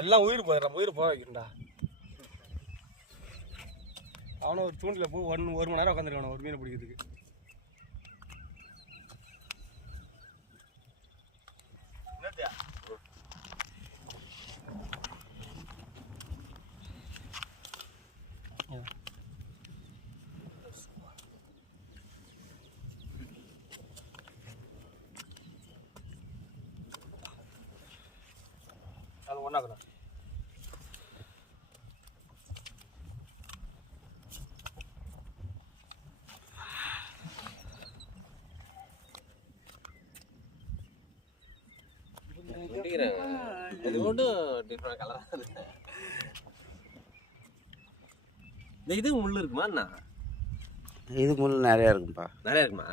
எல்லாம் உயிர் போயிடுறான், உயிர் போக வைக்கிறா. அவனும் ஒரு தூண்டில் போய் 1 மணி நேரம் உட்காந்துருக்கான ஒரு மீனை பிடிக்கிறதுக்கு. அது ஒன்றாக்கணும். இது மட்டும் டிஃப்ரெண்ட் கலராக இருக்கு. இது முள் இருக்குமா? என்ன இது முள் நிறையா இருக்குப்பா. நிறையா இருக்குமா?